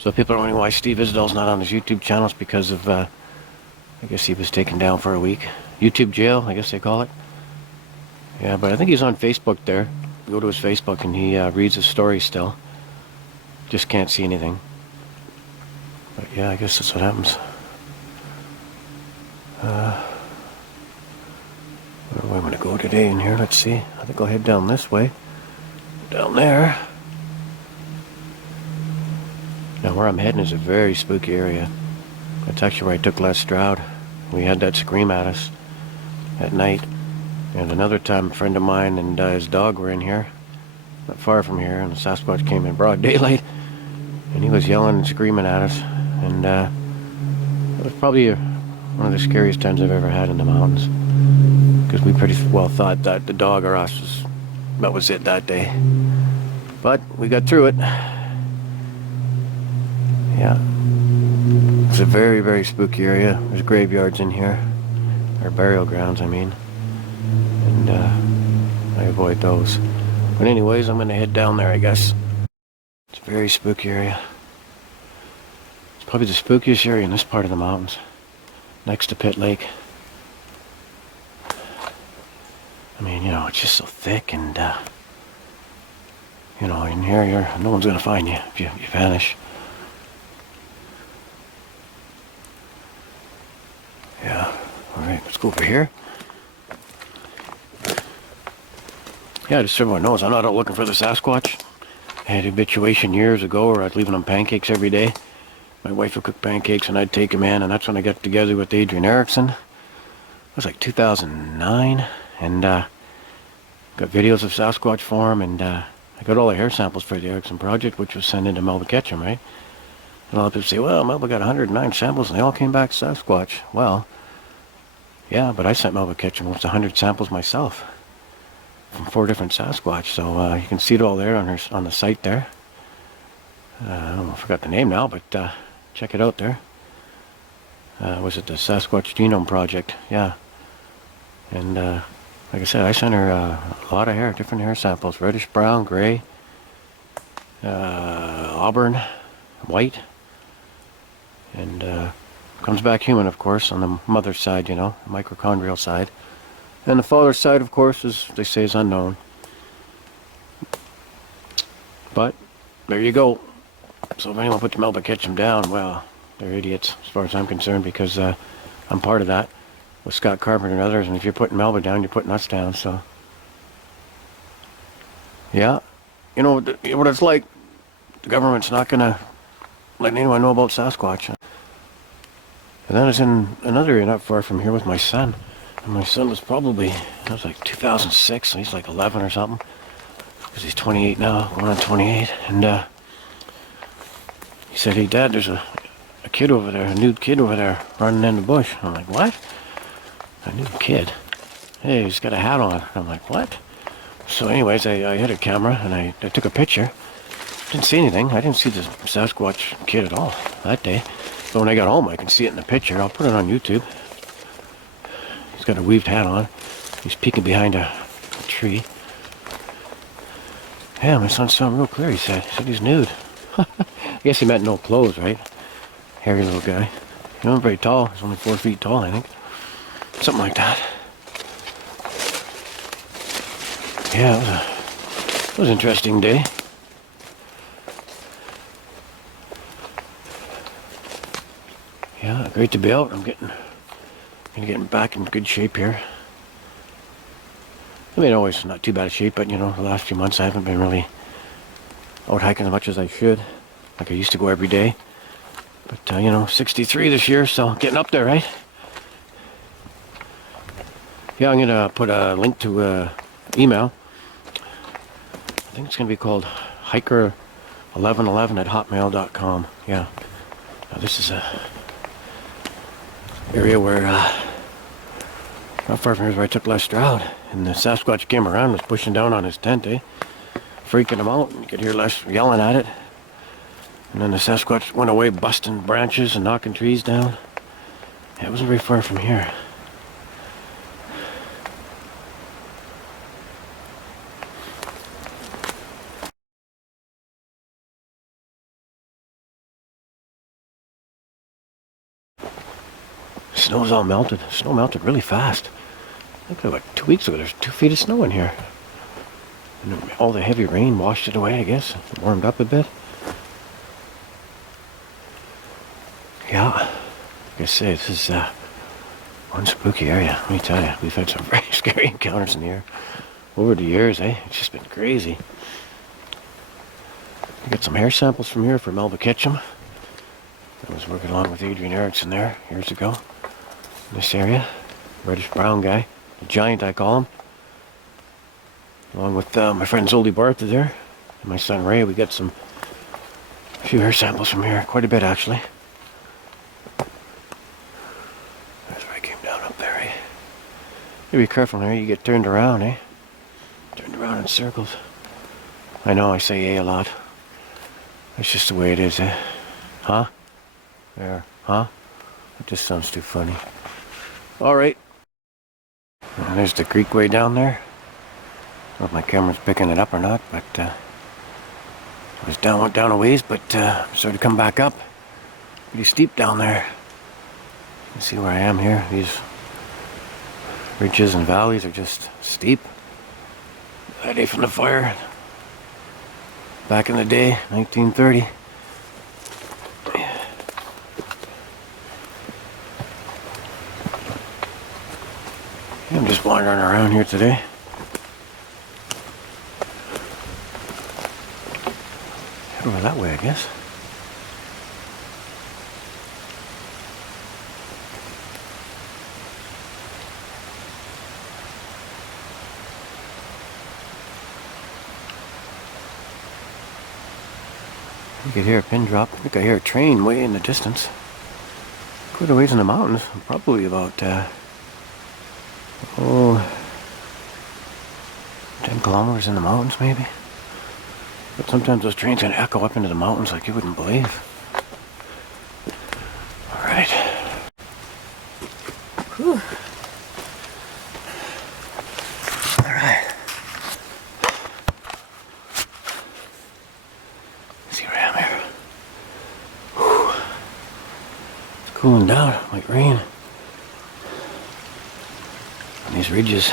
So people don't know why Steve Isdale's not on his YouTube channels because of, I guess he was taken down for a week. YouTube jail, I guess they call it. Yeah, but I think he's on Facebook there. You go to his Facebook and he reads his story still. Just can't see anything. But yeah, I guess that's what happens. Where do I want to go today in here? Let's see. I think I'll head down this way. Down there. Now where I'm heading is a very spooky area. That's actually where I took Les Stroud. We had that scream at us at night. And another time a friend of mine and his dog were in here, not far from here, and the Sasquatch came in broad daylight. And he was yelling and screaming at us. And it was probably one of the scariest times I've ever had in the mountains. Because we pretty well thought that the dog or us that was it that day. But we got through it. Yeah. It's a very, very spooky area. There's graveyards in here. Or burial grounds, I mean. And I avoid those. But anyways, I'm going to head down there, I guess. It's a very spooky area. It's probably the spookiest area in this part of the mountains. Next to Pitt Lake. I mean, you know, it's just so thick and, you know, in here, no one's going to find you if you vanish. Yeah, alright, let's go over here. Yeah, just so everyone knows, I'm not out looking for the Sasquatch. I had a habituation years ago where I was leaving them pancakes every day. My wife would cook pancakes and I'd take them in, and that's when I got together with Adrian Erickson. It was like 2009, and got videos of Sasquatch for him, and I got all the hair samples for the Erickson project, which was sent into Melba Ketchum, right? And a lot of people say, well, Melba got 109 samples and they all came back Sasquatch. Well, yeah, but I sent Melba Ketchum almost 100 samples myself from 4 different Sasquatch, so you can see it all there on the site there. I don't know, I forgot the name now, but check it out there. Was it the Sasquatch Genome Project? Yeah. And like I said, I sent her a lot of hair, different hair samples, reddish brown, gray, auburn, white, and comes back human, of course, on the mother's side, you know, the mitochondrial side. And the father's side, of course, is, they say, is unknown. But there you go. So if anyone puts Melba Ketchum down, well, they're idiots as far as I'm concerned, because I'm part of that with Scott Carpenter and others, and if you're putting Melba down, you're putting us down, so. Yeah, you know what it's like. The government's not going to let anyone know about Sasquatch. And then I was in another area not far from here with my son. And my son was probably, that was like 2006, so he's like 11 or something. Because he's 28 now, going on 28. And he said, hey Dad, there's a kid over there, a nude kid over there running in the bush. I'm like, what? A nude kid? Hey, he's got a hat on. I'm like, what? So anyways, I had a camera and I took a picture. Didn't see anything. I didn't see the Sasquatch kid at all that day. But when I got home, I can see it in the picture. I'll put it on YouTube. He's got a weaved hat on. He's peeking behind a tree. Yeah, my son saw him real clear, he said. He said he's nude. I guess he meant no clothes, right? Hairy little guy. He wasn't very tall. He's only 4 feet tall, I think. Something like that. Yeah, it was an interesting day. Yeah, great to be out. I'm getting back in good shape here. I mean, always not too bad a shape, but you know, the last few months I haven't been really out hiking as much as I should, like I used to go every day. But you know, 63 this year, so getting up there, right? Yeah, I'm gonna put a link to email. I think it's gonna be called hiker1111@hotmail.com. Yeah. Now, this is a area where not far from here is where I took Les Stroud, and the Sasquatch came around, was pushing down on his tent, freaking him out, and you could hear Les yelling at it. And then the Sasquatch went away, busting branches and knocking trees down. Yeah, it wasn't very far from here. snow's all melted. Snow melted really fast. Look at what, 2 weeks ago, there's 2 feet of snow in here. And all the heavy rain washed it away, I guess. It warmed up a bit. Yeah, like I say, this is one spooky area. Let me tell you, we've had some very scary encounters in here over the years, eh? It's just been crazy. I got some hair samples from here for Melba Ketchum. I was working along with Adrian Erickson there years ago in this area. Reddish brown guy, the giant I call him. Along with my friend Zoldy Bartha there and my son Ray, we got a few hair samples from here, quite a bit actually. That's where I came down up there, eh? You be careful there, you get turned around, eh? Turned around in circles. I know I say a lot. That's just the way it is, eh? Huh? There, huh? It just sounds too funny. Alright. There's the creek way down there. I don't know if my camera's picking it up or not, but it went down a ways, but started to come back up. Pretty steep down there. You can see where I am here. These ridges and valleys are just steep. That day from the fire. Back in the day, 1930. I'm just wandering around here today. Head over that way, I guess. You could hear a pin drop. I think I hear a train way in the distance. Quite a ways in the mountains. Probably about 10 kilometers in the mountains maybe. But sometimes those trains can echo up into the mountains like you wouldn't believe. Alright. Whew. Alright. See where I am here. Whew. It's cooling down, like rain. On these ridges.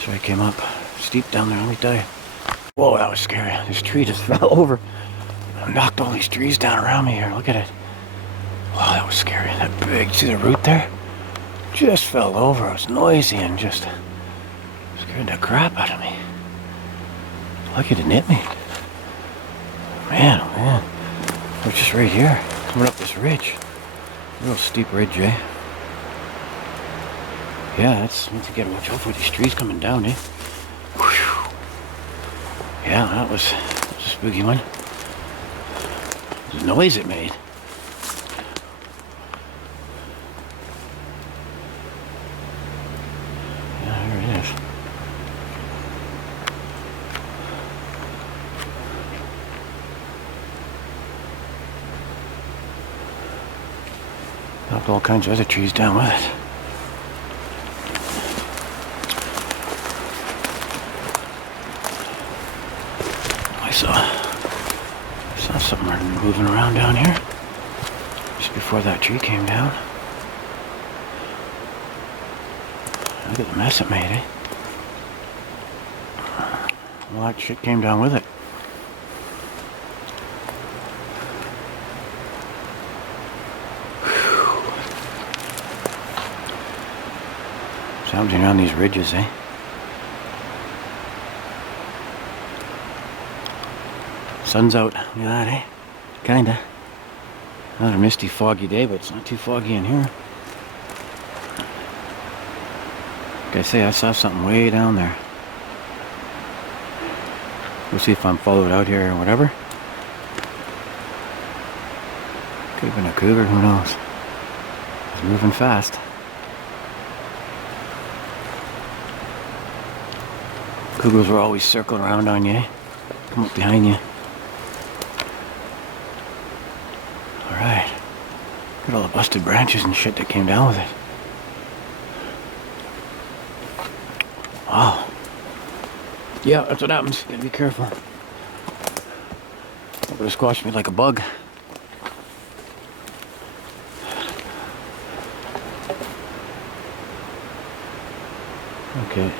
So I came up steep down there, let me tell you. Whoa, that was scary. This tree just fell over. I knocked all these trees down around me here. Look at it. Wow, that was scary. That big, see the root there? Just fell over. It was noisy and just scared the crap out of me. Lucky it didn't hit me. Man, oh man. It was just right here, coming up this ridge. Real steep ridge, eh? Yeah, that's once you get watch out for these trees coming down, eh? Whew. Yeah, that was a spooky one. The noise it made. Yeah, here it is. Knocked all kinds of other trees down with it. I saw something moving around down here just before that tree came down. Look at the mess it made, eh? Well, that shit came down with it. Something around these ridges, eh? Sun's out. Look at that, eh? Kinda. Another misty, foggy day, but it's not too foggy in here. Like I say, I saw something way down there. We'll see if I'm followed out here or whatever. Could have been a cougar, who knows? It's moving fast. Cougars were always circling around on you, eh? Come up behind you. Alright. Look at all the busted branches and shit that came down with it. Wow. Yeah, that's what happens. You gotta be careful. It would have squashed me like a bug. Okay.